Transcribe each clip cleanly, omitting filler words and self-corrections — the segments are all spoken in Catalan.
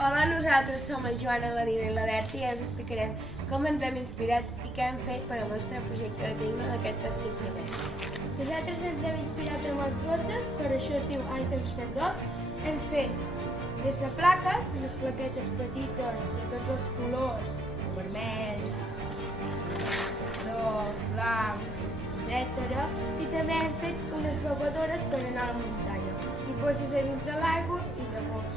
Hola, nosaltres som la Joana, la Nina i la Berta i ara us explicarem com ens hem inspirat i què hem fet per al nostre projecte de tecno d'aquest tercer trimestre. Nosaltres ens hem inspirat en els gossos, per això es diu items4dogs. Hem fet des de plaques, unes plaquetes petites de tots els colors, vermell, groc, blanc, etc. I també hem fet unes bevedores per anar a la muntanya. I poses a dintre l'aigua i llavors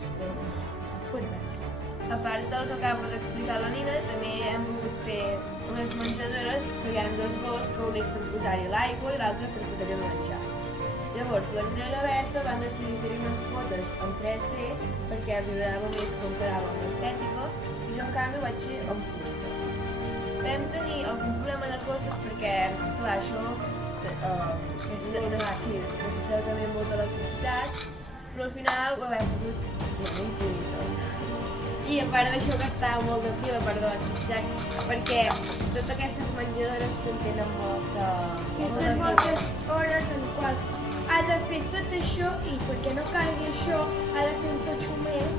A part del que acabo d'explicar la Nina, també hem volgut fer unes muntadores que hi ha dos bols, que un és per posar-hi l'aigua i l'altre per posar-hi el menjar. Llavors, la Nina i la Berta van decidir fer unes fotos en 3D perquè els agradava més com quedava amb l'estètica i jo en canvi ho vaig fer amb fusta. Vam tenir algun problema de costos perquè, clar, això necessitava també molta electricitat, però al final ho hem pogut imprimir tot. I a part d'això gastava molt de fil, a part de l'electricitat, perquè totes aquestes menjadores contenen moltes hores en qual ha de fer tot això i perquè no carregui això ha de fer un totxo més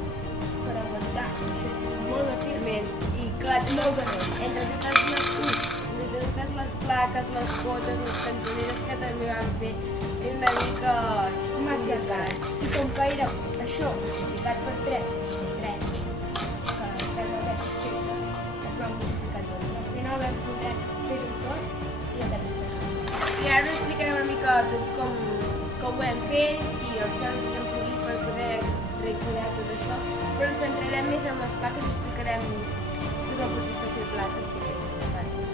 per aguantar. Això és molt de fil. Més. I clar, molt de més. Entre totes les plaques, les potes, les cantoneres que també vam fer, era una mica més desgast. I com que era això multiplicat per 3, es va multiplicar tot. Al final vam poder fer-ho tot i aterrissar. I ara us explicaré una mica tot com ho hem fet i els passos que hem seguit per poder recrear tot això, però ens centrarem més en les plaques i explicarem tot el procés de fer plaques, que és fàcil.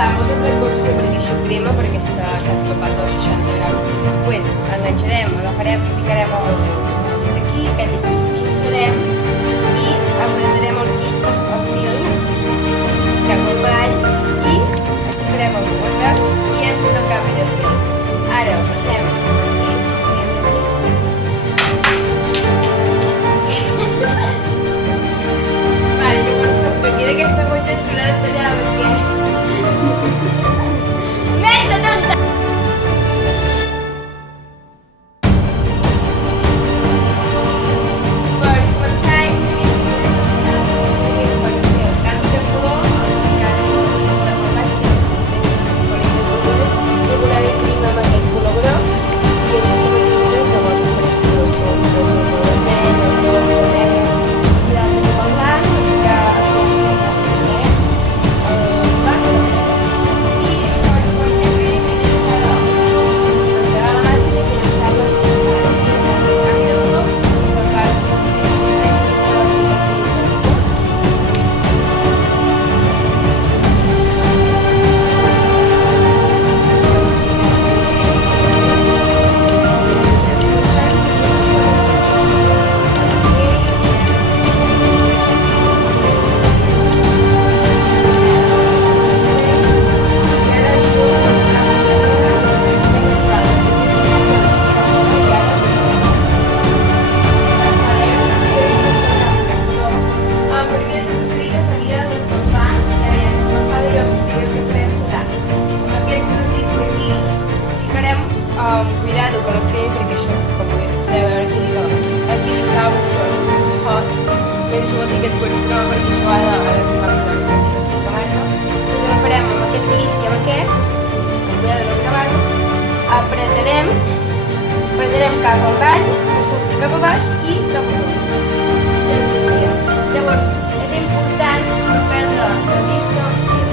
Molta precaució perquè això crema, perquè s'ha esclapat als 60 graus. Enganxarem, agafarem, ficarem el dit aquí, aquest aquí, pinçarem i apretarem el fil, cap avall i aixecarem el número, veus? I hem fet el canvi de fil. Ara ho passem aquí. Llavors, aquí d'aquesta vuita s'haurà de tallar perquè ¡Vete, tonta! Per començar, imprimim per fer el canvi de color, en el cas de l'enganxa i tenim les diferents figures, i volem imprimir amb aquest color groc i això són les figures de molt diferents colors, com el color vermell, el groc, el negre i l'altre com el blanc, que cuidado que no cremi perquè això, com podeu veure aquí diu caution hot, que això vol dir que et pots cremar perquè això ha de cremar les coses que dic aquí, que marca. Doncs agafarem amb aquest dit i amb aquest, amb cuidado de no cremar-nos, apretarem cap al ball, que surti cap a baix i cap a amunt. Llavors, és important no perdre la vista al fil.